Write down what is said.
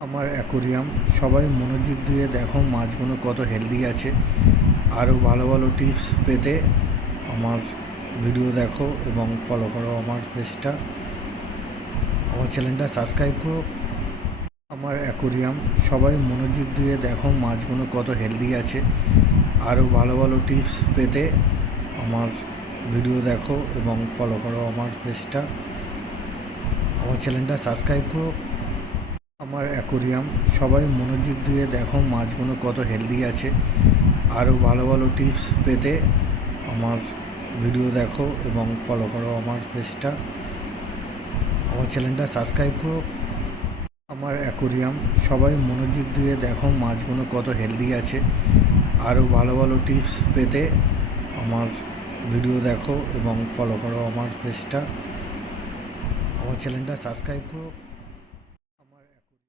আমার অ্যাকোরিয়াম সবাই মনোযোগ দিয়ে দেখো মাছগুলো কত হেলদি আছে। আরও ভালো ভালো টিপস পেতে আমার ভিডিও দেখো এবং ফলো করো আমার পেজটা, আমার চ্যানেলটা সাবস্ক্রাইব করো। আমার অ্যাকোরিয়াম সবাই মনোযোগ দিয়ে দেখো মাছগুলো কত হেলদি আছে। আরও ভালো ভালো টিপস পেতে আমার ভিডিও দেখো এবং ফলো করো আমার পেজটা, আমার চ্যানেলটা সাবস্ক্রাইব করো। আমার অ্যাকোরিয়াম সবাই মনোযোগ দিয়ে দেখো মাছগুলো কত হেলদি আছে। আরও ভালো ভালো টিপস পেতে আমার ভিডিও দেখো এবং ফলো করো আমার পেজটা, আমার চ্যানেলটা সাবস্ক্রাইব করো। আমার অ্যাকোরিয়াম সবাই মনোযোগ দিয়ে দেখো মাছগুলো কত হেলদি আছে। আরও ভালো ভালো টিপস পেতে আমার ভিডিও দেখো এবং ফলো করো আমার পেজটা, আমার চ্যানেলটা সাবস্ক্রাইব করো।